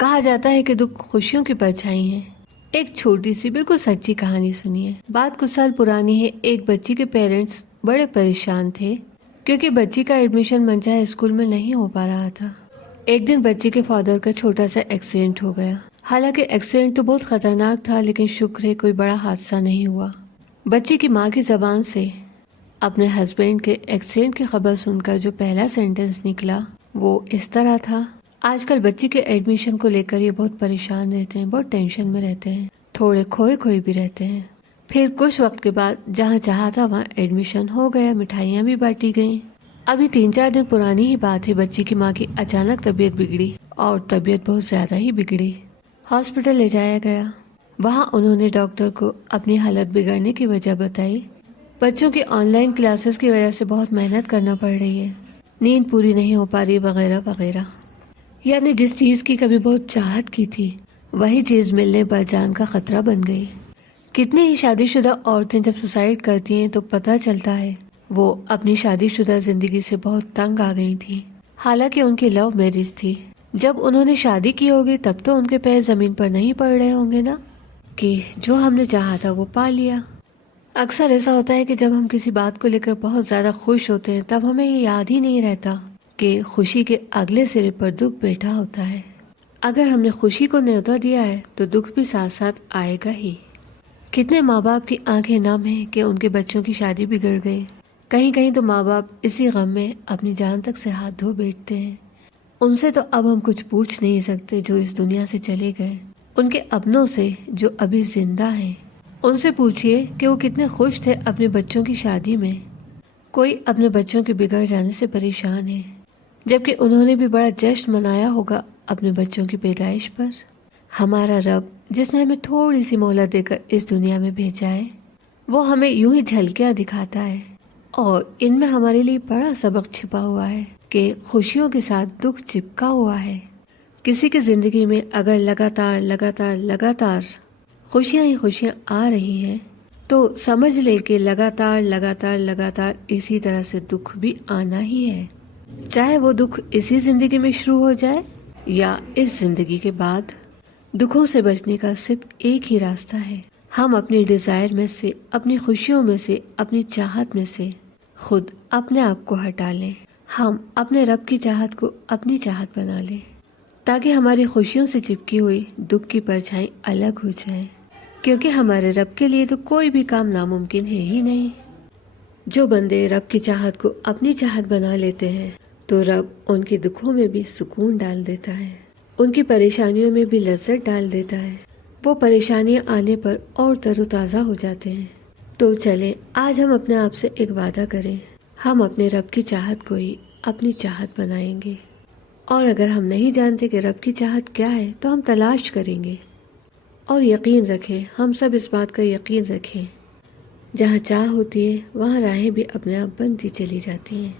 کہا جاتا ہے کہ دکھ خوشیوں کی پرچھائی ہیں۔ ایک چھوٹی سی بالکل سچی کہانی سنیے۔ بات کچھ سال پرانی ہے۔ ایک بچی کے پیرنٹس بڑے پریشان تھے کیونکہ بچی کا ایڈمیشن منچاہے اسکول میں نہیں ہو پا رہا تھا۔ ایک دن بچی کے فادر کا چھوٹا سا ایکسیڈنٹ ہو گیا۔ حالانکہ ایکسیڈنٹ تو بہت خطرناک تھا، لیکن شکر ہے کوئی بڑا حادثہ نہیں ہوا۔ بچی کی ماں کی زبان سے اپنے ہسبینڈ کے ایکسیڈنٹ کی خبر سن کر جو پہلا سینٹنس نکلا وہ اس طرح تھا: آج کل بچی کے ایڈمیشن کو لے کر یہ بہت پریشان رہتے ہیں، بہت ٹینشن میں رہتے ہیں، تھوڑے کھوئے بھی رہتے ہیں۔ پھر کچھ وقت کے بعد جہاں چاہا تھا وہاں ایڈمیشن ہو گیا، مٹھائیاں بھی بانٹی گئیں۔ ابھی 3-4 دن پرانی ہی بات ہے، بچی کی ماں کی اچانک طبیعت بگڑی اور طبیعت بہت زیادہ ہی بگڑی۔ ہاسپٹل لے جایا گیا۔ وہاں انہوں نے ڈاکٹر کو اپنی حالت بگڑنے کی وجہ بتائی۔ بچوں کی آن لائن کلاسز کی وجہ سے بہت محنت کرنا پڑ رہی ہے، نیند پوری نہیں ہو پا رہی، وغیرہ وغیرہ۔ یعنی جس چیز کی کبھی بہت چاہت کی تھی وہی چیز ملنے پر جان کا خطرہ بن گئی۔ کتنی ہی شادی شدہ عورتیں جب سوسائڈ کرتی ہیں تو پتہ چلتا ہے وہ اپنی شادی شدہ زندگی سے بہت تنگ آ گئی تھی۔ حالانکہ ان کی لو میرج تھی۔ جب انہوں نے شادی کی ہوگی تب تو ان کے پیر زمین پر نہیں پڑ رہے ہوں گے نا کہ جو ہم نے چاہا تھا وہ پا لیا۔ اکثر ایسا ہوتا ہے کہ جب ہم کسی بات کو لے کر بہت زیادہ خوش ہوتے ہیں تب ہمیں یہ یاد ہی نہیں رہتا کہ خوشی کے اگلے سرے پر دکھ بیٹھا ہوتا ہے۔ اگر ہم نے خوشی کو نیوتا دیا ہے تو دکھ بھی ساتھ ساتھ آئے گا ہی۔ کتنے ماں باپ کی آنکھیں نم ہیں کہ ان کے بچوں کی شادی بگڑ گئی۔ کہیں کہیں تو ماں باپ اسی غم میں اپنی جان تک سے ہاتھ دھو بیٹھتے ہیں۔ ان سے تو اب ہم کچھ پوچھ نہیں سکتے جو اس دنیا سے چلے گئے۔ ان کے اپنوں سے جو ابھی زندہ ہیں ان سے پوچھئے کہ وہ کتنے خوش تھے اپنے بچوں کی شادی میں۔ کوئی اپنے بچوں کے بگڑ جانے سے پریشان ہے، جبکہ انہوں نے بھی بڑا جشن منایا ہوگا اپنے بچوں کی پیدائش پر۔ ہمارا رب جس نے ہمیں تھوڑی سی مہلت دے کر اس دنیا میں بھیجا ہے وہ ہمیں یوں ہی جھلکیاں دکھاتا ہے، اور ان میں ہمارے لیے بڑا سبق چھپا ہوا ہے کہ خوشیوں کے ساتھ دکھ چپکا ہوا ہے۔ کسی کی زندگی میں اگر لگاتار خوشیاں ہی خوشیاں آ رہی ہیں تو سمجھ لے کہ لگاتار اسی طرح سے دکھ بھی آنا ہی ہے، چاہے وہ دکھ اسی زندگی میں شروع ہو جائے یا اس زندگی کے بعد۔ دکھوں سے بچنے کا صرف ایک ہی راستہ ہے، ہم اپنی ڈیزائر میں سے، اپنی خوشیوں میں سے، اپنی چاہت میں سے خود اپنے آپ کو ہٹا لیں۔ ہم اپنے رب کی چاہت کو اپنی چاہت بنا لیں تاکہ ہماری خوشیوں سے چپکی ہوئی دکھ کی پرچھائی الگ ہو جائے، کیونکہ ہمارے رب کے لیے تو کوئی بھی کام ناممکن ہے ہی نہیں۔ جو بندے رب کی چاہت کو اپنی چاہت بنا لیتے ہیں تو رب ان کے دکھوں میں بھی سکون ڈال دیتا ہے، ان کی پریشانیوں میں بھی لذت ڈال دیتا ہے، وہ پریشانیاں آنے پر اور تر و تازہ ہو جاتے ہیں۔ تو چلیں آج ہم اپنے آپ سے ایک وعدہ کریں، ہم اپنے رب کی چاہت کو ہی اپنی چاہت بنائیں گے، اور اگر ہم نہیں جانتے کہ رب کی چاہت کیا ہے تو ہم تلاش کریں گے۔ اور یقین رکھیں، ہم سب اس بات کا یقین رکھیں، جہاں چاہ ہوتی ہے وہاں راہیں بھی اپنے آپ بنتی چلی جاتی ہیں۔